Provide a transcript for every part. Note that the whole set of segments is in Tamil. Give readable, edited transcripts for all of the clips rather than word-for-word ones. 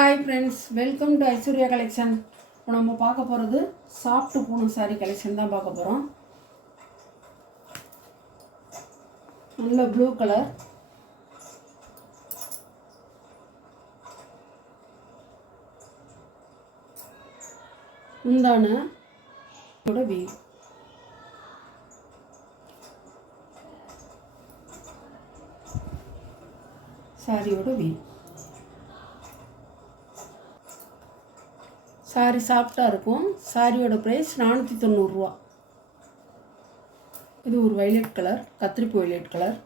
Hi friends, welcome to Aishwarya collection. இப்போ நம்ம பார்க்க போகிறது சாஃப்ட் பூனம் சாரீ கலெக்ஷன் தான் பார்க்க போகிறோம். நல்ல ப்ளூ கலர், முந்தான வீ, சாரியோட வீ. சாரி சாஃப்டாக இருக்கும். சாரியோட ப்ரைஸ் 490 ரூபா. இது ஒரு வைலட் கலர், கத்திரிப்பு வைலட் கலர்.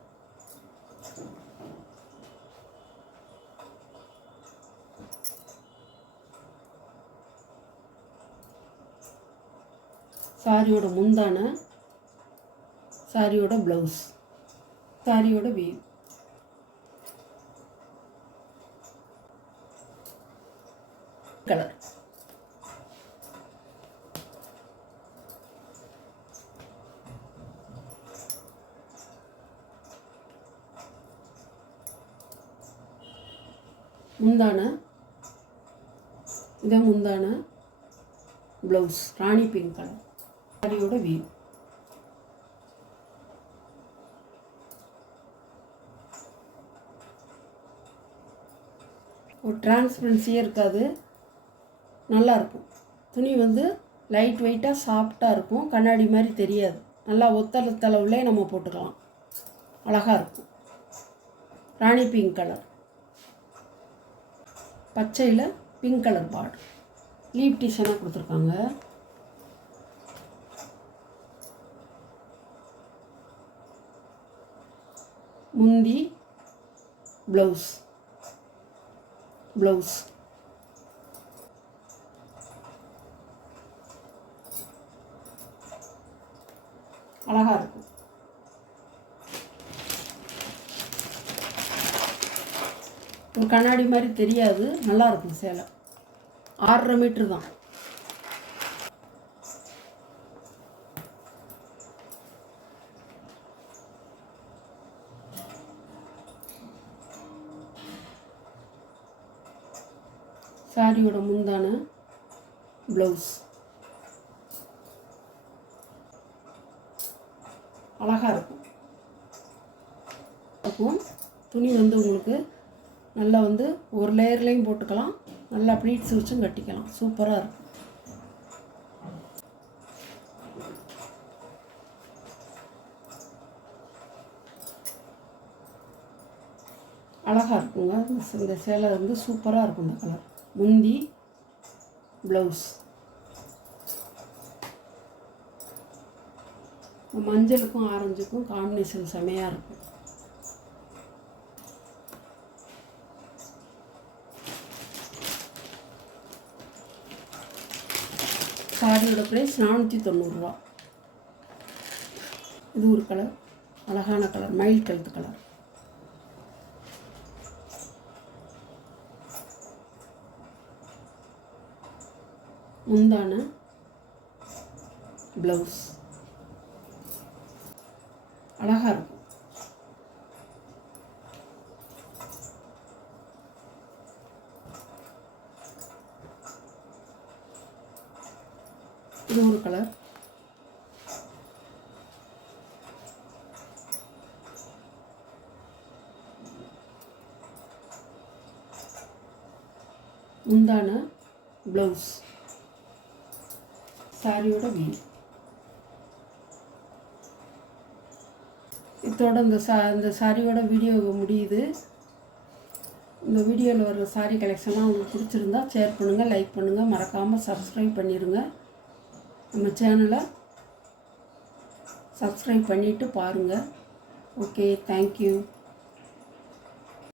சாரியோட முந்தான, சாரியோட ப்ளவுஸ், சாரியோட வீவ். கலர் முந்தான, இதான் முந்தான, ப்ளவுஸ் ராணி பிங்க் கலர், சாரியோட வீ. ஒரு டிரான்ஸ்பரன்சியே இருக்காது, நல்லாயிருக்கும். துணி லைட் வெயிட்டாக சாஃப்டாக இருக்கும், கண்ணாடி மாதிரி தெரியாது. நல்லா ஒத்தளவுலே நம்ம போட்டுக்கலாம், அழகாக இருக்கும். ராணி பிங்க் கலர், பச்சையில் பிங்க் கலர் பார்டர், லீவ் டிசைனாக கொடுத்துருக்காங்க. முந்தி ப்ளவுஸ், ப்ளவுஸ் அழகாக இருக்கும். ஒரு கண்ணாடி மாதிரி தெரியாது, நல்லாயிருக்கும். சேலை 6.5 மீட்ரு தான். சாரியோட முந்தான, ப்ளவுஸ் அழகாக இருக்கும். துணி உங்களுக்கு நல்லா ஒரு லேயர்லேயும் போட்டுக்கலாம், நல்லா ப்ளீட்ஸ் வச்சும் கட்டிக்கலாம். சூப்பராக இருக்கும். அழகாக இருக்குங்க. இந்த சேலை சூப்பராக இருக்கும். இந்த கலர் முந்தி ப்ளவுஸ், மஞ்சளுக்கும் ஆரஞ்சுக்கும் காம்பினேஷன் செமையாக இருக்கும். சாரியோட ப்ரைஸ் 490 ரூபா. இது ஒரு கலர், அழகான கலர், மயில் கழுத்து கலர். முந்தான, ப்ளவுஸ் அழகாக இருக்கும். இது ஒரு கலர், முந்தான, ப்ளவுஸ், சாரியோட வீ. இதோட இந்த சாரியோட வீடியோ முடியுது. இந்த வீடியோவில் வர சாரி கலெக்ஷன்லாம் உங்களுக்கு பிடிச்சிருந்தா ஷேர் பண்ணுங்கள், லைக் பண்ணுங்கள், மறக்காமல் சப்ஸ்கிரைப் பண்ணிடுங்க. நம்ம சேனலை சப்ஸ்கிரைப் பண்ணிவிட்டு பாருங்கள். Okay, thank you.